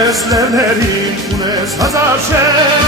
ես լերներին ունես հազար շեն,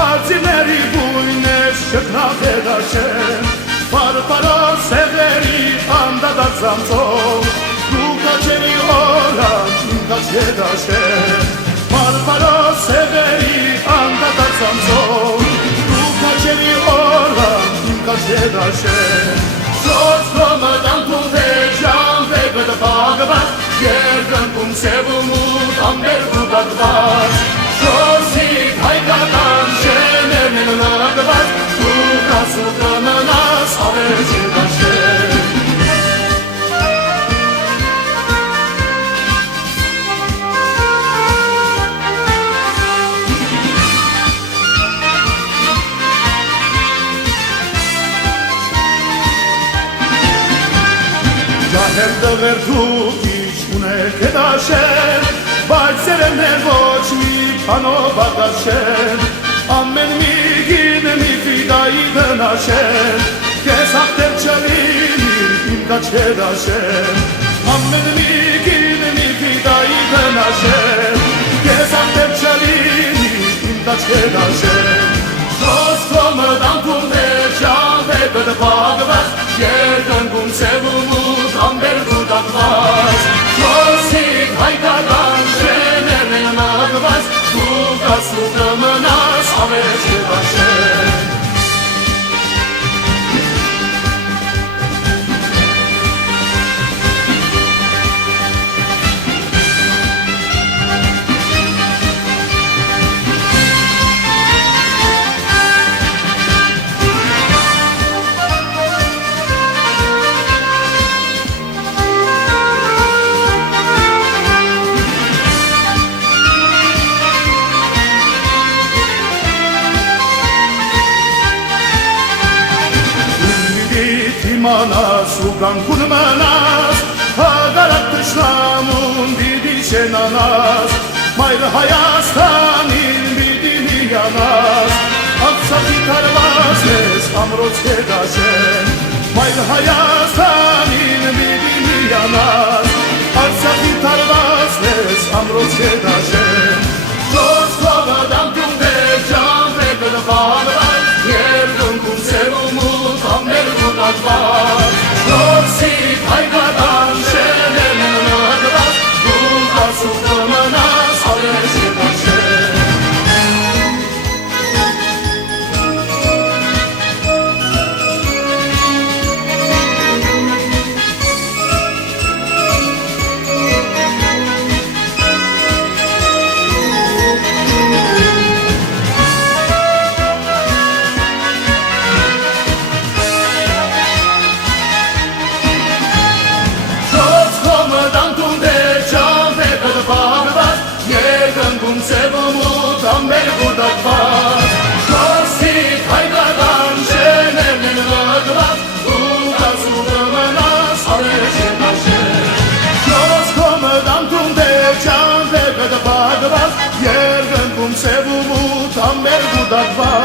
արձիների բույն ես շքնախետաշեն, պարպարով սեղերի անդադար ծամծով, դու կաչերի օրանք իմ կաչետաշեն, պարպարով սեղերի անդադար ծամծով, դու կաչերի օրանք իմ կաչետաշեն, շորս կոմը տանքում վեջ ժամվեգը դպագված, երկնքում սևում ու տամբերք ու բատված, շորսիկ հայկական շեներն են լագված, դու կասու կմնաս ավեջ հետաշեն։ Ջահել դղեր դուք ինչ ունեք հետաշեն, բայց սերեններ ոչ մի պանով ադաշեն, ամեն մի գին մի ֆիդայի դնաշեն, կեզ հաղթեր չլինի իմ կաչետաշեն, ամեն մի գին մի ֆիդայի դնաշեն, կեզ հաղթեր չլինի իմ կաչետաշեն, շոսկոմը դանքում վեր ժամվեգը դպագված, երկնքում սևում ու տամբերք ու տակված, շոսիկ հայկական շեներն են լագված, դու կասու կմնաս ավեջ հետաշեն։ Մանաս ու կանգուն մնաս, հագարակ տշնամուն դիդի շենանաս, մայր Հայաստանին դիդի միանաս, աղցակի կարված ես ամրոց հետաշեն, մայր Հայաստանին դիդի միանաս, աղցակի կարված ես ամրոց հետաշեն, շոց կողը դամքում դեր ժամվեգը դպագված, երկնքում սևում ու տամբերք ու տակված, շորսիկ հայկական շեներն են լագված, դու կասու կմնաս ավեջ հետաշեն։ Սևում ու տամբերք ու տակված, շորսիկ հայկական շեներն են լագված, դու կասու կմնաս ավեջ հետաշեն, շոսկոմը դանքում դեր ժամվեգը դպագված, երկնքում սևում ու տամբերք ու տակված,